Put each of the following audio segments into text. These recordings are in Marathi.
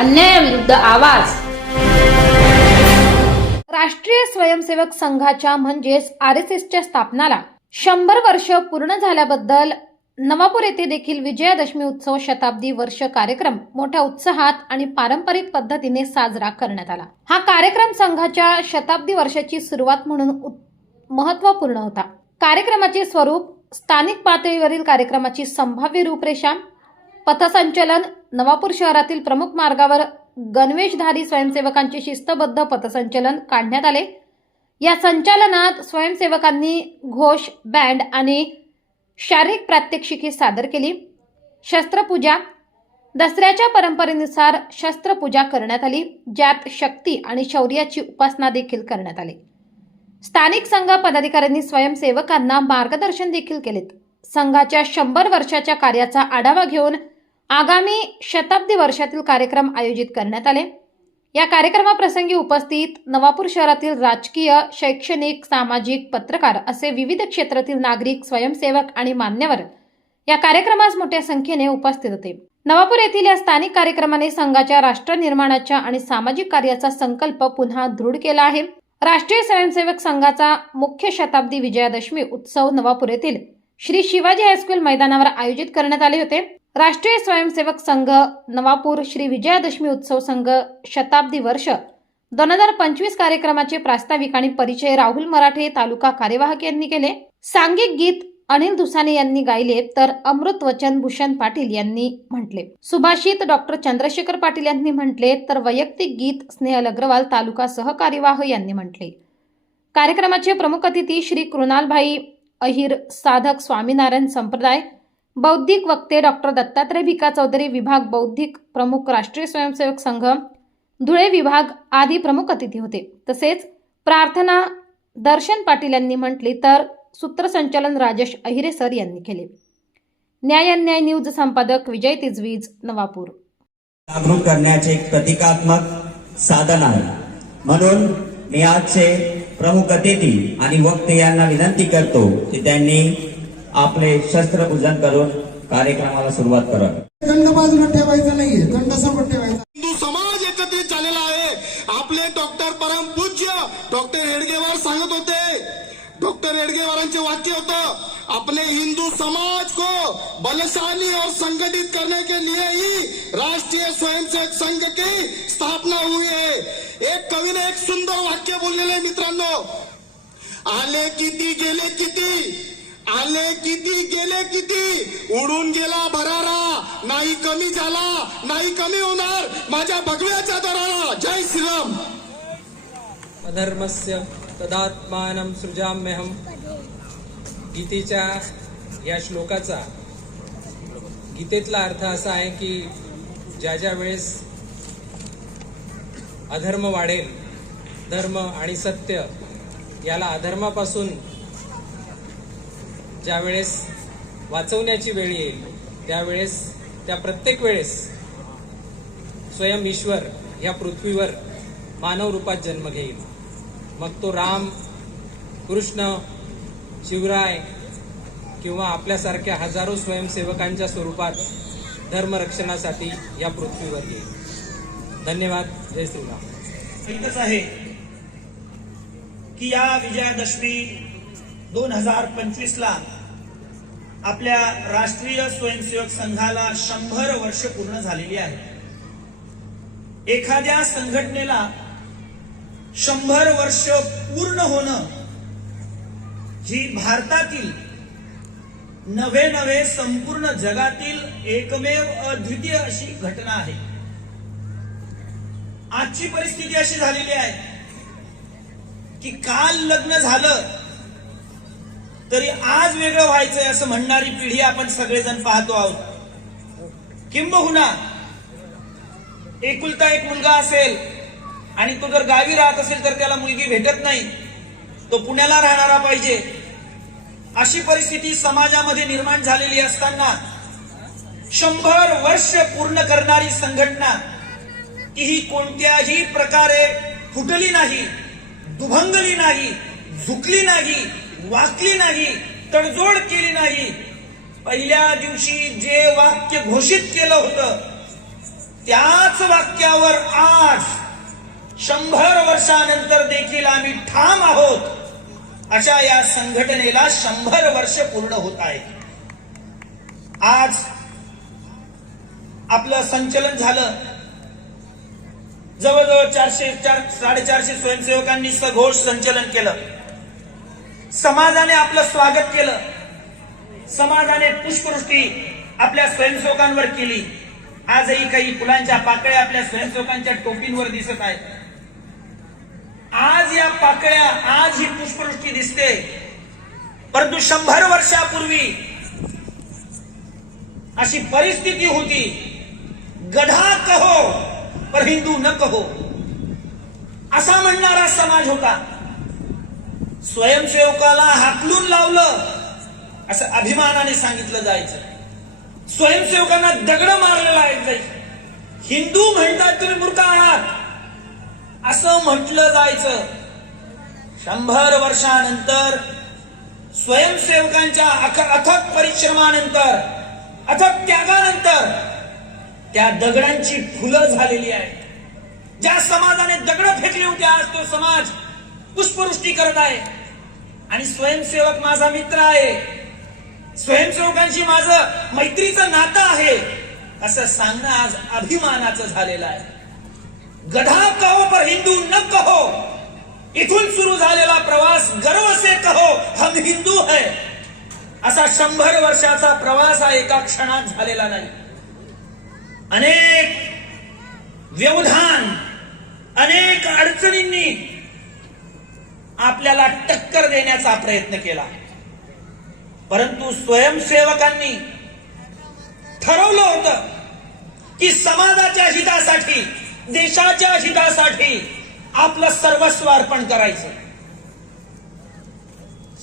अन्यायाविरुद्ध आवाज. राष्ट्रीय स्वयंसेवक संघाच्या म्हणजेच आर एस एसच्या स्थापनाला शंभर वर्ष पूर्ण झाल्याबद्दल नवापूर येथे देखील विजयादशमी उत्सव शताब्दी वर्ष कार्यक्रम मोठ्या उत्साहात आणि पारंपरिक पद्धतीने साजरा करण्यात आला. हा कार्यक्रम संघाच्या शताब्दी वर्षाची सुरुवात म्हणून महत्त्वपूर्ण महत्त्वपूर्ण होता. कार्यक्रमाचे स्वरूप स्थानिक पातळीवरील कार्यक्रमाची संभाव्य रूपरेषा पथसंचलन नवापूर शहरातील प्रमुख मार्गावर गणवेशधारी स्वयंसेवकांचे शिस्तबद्ध पथसंचलन काढण्यात आले. या संचालनात स्वयंसेवकांनी घोष बँड आणि शारीरिक प्रात्यक्षिके सादर केली. शस्त्रपूजा दसऱ्याच्या परंपरेनुसार शस्त्रपूजा करण्यात आली ज्यात शक्ती आणि शौर्याची उपासना देखील करण्यात आली. स्थानिक संघ पदाधिकाऱ्यांनी स्वयंसेवकांना मार्गदर्शन देखील केलेत. संघाच्या शंभर वर्षाच्या कार्याचा आढावा घेऊन आगामी शताब्दी वर्षातील कार्यक्रम आयोजित करण्यात आले. या कार्यक्रमाप्रसंगी उपस्थित नवापूर शहरातील राजकीय शैक्षणिक सामाजिक पत्रकार असे विविध क्षेत्रातील नागरिक स्वयंसेवक आणि मान्यवर या कार्यक्रमास मोठ्या संख्येने उपस्थित होते. नवापूर येथील या स्थानिक कार्यक्रमाने संघाच्या राष्ट्र निर्माणाच्या आणि सामाजिक कार्याचा संकल्प पुन्हा दृढ केला आहे. राष्ट्रीय स्वयंसेवक संघाचा मुख्य शताब्दी विजयादशमी उत्सव नवापूर येथील श्री शिवाजी हायस्कूल मैदानावर आयोजित करण्यात आले होते. राष्ट्रीय स्वयंसेवक संघ नवापूर श्री विजयादशमी उत्सव संघ शताब्दी वर्ष. दोन हजार पंचवीस कार्यक्रमाचे प्रास्ताविक आणि परिचय राहुल मराठे तालुका कार्यवाहक यांनी केले. सांघिक गीत अनिल दुसाने यांनी गायले तर अमृत वचन भूषण पाटील यांनी म्हटले. सुभाषित डॉक्टर चंद्रशेखर पाटील यांनी म्हटले तर वैयक्तिक गीत स्नेहल अग्रवाल तालुका सहकार्यवाह यांनी म्हटले. कार्यक्रमाचे प्रमुख अतिथी श्री कृणालभाई अहिर साधक स्वामीनारायण संप्रदाय बौद्धिक वक्ते डॉक्टर दत्तात्रय भिका चौधरी विभाग बौद्धिक प्रमुख राष्ट्रीय स्वयंसेवक संघ धुळे विभाग आदी प्रमुख अतिथी होते. तसेच प्रार्थना दर्शन पाटील यांनी म्हटली तर सूत्रसंचालन राजेश अहिरे सर यांनी केले. न्याय अन्याय न्यूज संपादक विजय तिजवीज नवापूर. जागरूक करण्याचे प्रतिकात्मक साधन आहे. म्हणून मी आजचे प्रमुख अतिथी आणि वक्ते यांना विनंती करतो की त्यांनी आपले शस्त्रपूजन करून कार्यक्रमाला सुरुवात करावी दंड बाजूला ठेवायचा नाहीये दंड समोर ठेवायचा. हिंदू समाज एकत्रित झालेला आहे. आपले डॉक्टर परमपूज्य डॉक्टर हेडगेवार सांगत होते. डॉक्टर हेडगेवारांचे वाक्य होतं अपने हिंदू समाज को बलशाली और संगठित करने के लिए ही राष्ट्रीय स्वयंसेवक संघ की स्थापना हुई है. एक कवीने एक सुंदर वाक्य बोललेले आहे मित्रांनो. आले किती गेले किती आले किती गेले किती? उडून गेला भरारा. नाही कमी झाला नाही कमी होणार. माझ्या भगव्याचा दरारा. जय श्रीराम. अधर्मस्य तदात्मानं सृजाम्यहम गीतेच्या या श्लोकाचा गीतेतला अर्थ असा आहे की ज्या ज्या वेळेस अधर्म वाढेल धर्म आणि सत्य याला अधर्मापासून ज्यावेळेस वाचवण्याची वेळ येईल त्यावेळेस त्या प्रत्येक वेळेस स्वयं ईश्वर या पृथ्वीवर मानव रूपात जन्म घेईल. मग तो राम कृष्ण शिवराय किंवा आपल्यासारख्या हजारो स्वयंसेवकांच्या स्वरूपात धर्मरक्षणासाठी या पृथ्वीवर येईल. धन्यवाद. जय श्रीराम. एकच आहे की या विजयादशमी दोन हजार पंचवीस ला आपल्या राष्ट्रीय स्वयंसेवक संघाला शंभर वर्ष पूर्ण झालेली आहे. एखाद्या संघटनेला शंभर वर्ष पूर्ण होणं ही भारतातील नवे नवे संपूर्ण जगातील एकमेव अद्वितीय अशी घटना आहे. आजची परिस्थिती अशी झालेली आहे की काल लग्न झालं तरी आज वेगळं व्हायचंय असं म्हणणारी पिढी आपण सगळेजण पाहतो आहोत. किंबहुना एकुलता एक मुलगा असेल आणि तो जर गावी राहत असेल तर त्याला मुलगी भेटत नाही तो पुण्याला राहणारा पाहिजे. अशी परिस्थिती समाजामध्ये निर्माण झालेली असताना शंभर वर्ष पूर्ण करणारी संघटना की ही कोणत्याही प्रकारे फुटली नाही दुभंगली नाही झुकली नाही वाकली नाही तडजोड केली नाही. पहिल्या दिवशी जे वाक्य घोषित केलं होतं त्याच वाक्यावर आज शंभर वर्षानंतर देखील आम्ही ठाम आहोत. अशा या संघटनेला शंभर वर्ष पूर्ण होत आहे आज आपलं संचलन झालं. जवळजवळ चारशे चार साडेचारशे स्वयंसेवकांनी सघोष संचलन केलं. समाजाने आपलं स्वागत केलं. समाजाने पुष्पवृष्टी आपल्या स्वयंसेवकांवर केली. आजही काही फुलांच्या पाकळ्या आपल्या स्वयंसेवकांच्या टोपींवर दिसत आहेत. आज या पाकळ्या आज ही पुष्पवृष्टी दिसते. परंतु शंभर वर्षापूर्वी अशी परिस्थिती होती. गढा कहो पर हिंदू न कहो. असा म्हणणारा समाज होता. स्वयंसेवकाला हाकलून लावलं. असं अभिमानाने सांगितलं जायचं. स्वयंसेवकांना दगड मारलेला जायचं. हिंदू म्हणतात तुम्ही मूर्ख आहात. असं म्हटलं जायचं. शंभर वर्षानंतर स्वयंसेवकांच्या अख- अथक परिश्रमानंतर अथक त्यागानंतर त्या दगडांची फुलं झालेली आहेत. ज्या समाजाने दगड फेकले होते आज तो समाज पुष्पवृष्टी करत आहे. आणि स्वयंसेवक माझा मित्र आहे. स्वयंसेवकांशी माझं मैत्रीचं नातं आहे. असं सांगणं आज अभिमानाचं झालेलं आहे. गधा कहो पर हिंदू न कहो. इथून सुरू झालेला प्रवास गर्व से कहो हम हिंदू है. असा शंभर वर्षाचा प्रवास हा एका क्षणात झालेला नाही. अनेक व्यवधान अनेक अडचणींनी आपल्याला टक्कर देण्याचा प्रयत्न केला. परंतु स्वयंसेवकांनी ठरवलं होतं की समाजाच्या हितासाठी देशाच्या हितासाठी आपलं सर्वस्व अर्पण करायचं.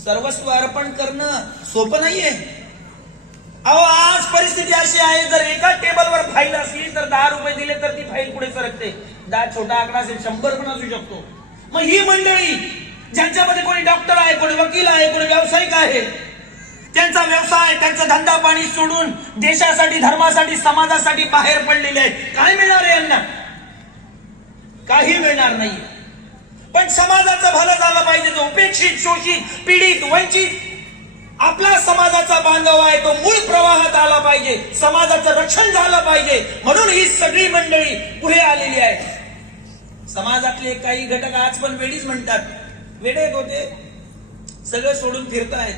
सर्वस्व अर्पण करणं सोपं नाहीये. अहो आज परिस्थिती अशी आहे जर एका टेबलवर फाईल असली तर दहा रुपये दिले तर ती फाईल पुढे सरकते. दहा छोटा आकडा असेल शंभर पण असू शकतो. मग ही मंडळी ज्यांच्यामध्ये कोणी डॉक्टर आहे कोणी वकील आहे कोणी व्यावसायिक आहे त्यांचा व्यवसाय त्यांचा धंदा पाणी सोडून देशासाठी धर्मासाठी समाजासाठी बाहेर पडलेले आहेत. काय मिळणार आहे यांना? काही मिळणार नाही. पण समाजाचं भलं झालं पाहिजे तो उपेक्षित शोषित पीडित वंचित आपला समाजाचा बांधव आहे तो मूळ प्रवाहात आला पाहिजे समाजाचं रक्षण झालं पाहिजे. म्हणून ही सगळी मंडळी पुढे आलेली आहे समाजातले काही घटक आज पण वेळीच म्हणतात. वेडेत होते. सगळं सोडून फिरतायत.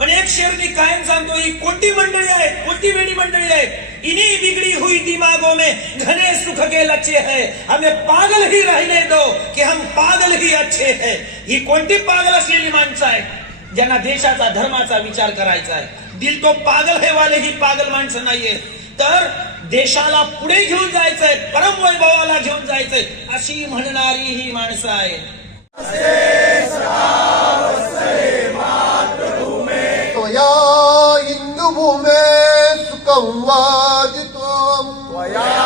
पण एक शेर मी कायम सांगतो ही कोणती मंडळी आहेत कोणती वेडी मंडळी आहेत. इन्हीं बिगड़ी हुई दिमागों में घने सुख के लच्छे है. हमें पागल ही रहने दो कि हम पागल ही अच्छे है. ही कोणती पागल असलेली माणसं आहेत ज्यांना देशाचा धर्माचा विचार करायचा आहे. दिल तो पागल है वाले ही पागल माणसं नाहीये. तर देशाला पुढे घेऊन जायचंय परम वैभवाला घेऊन जायचंय अशी म्हणणारी ही माणसं आहेत. ويا إن بومس كواجتم ويا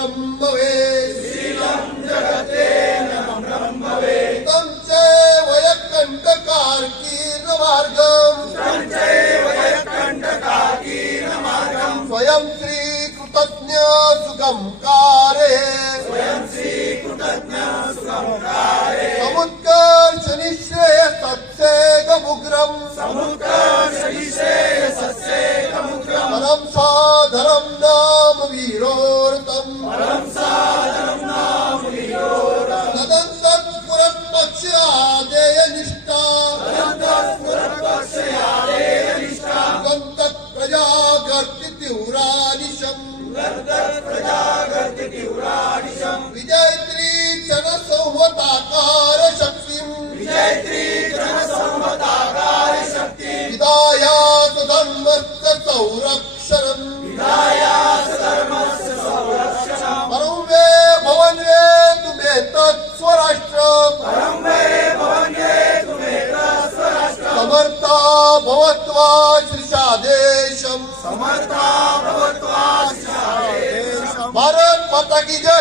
नम्रम् પ્રવર્તવાદેશમ સમર્થા પ્રવર્તવાદેશમ ભારત માતા કી જય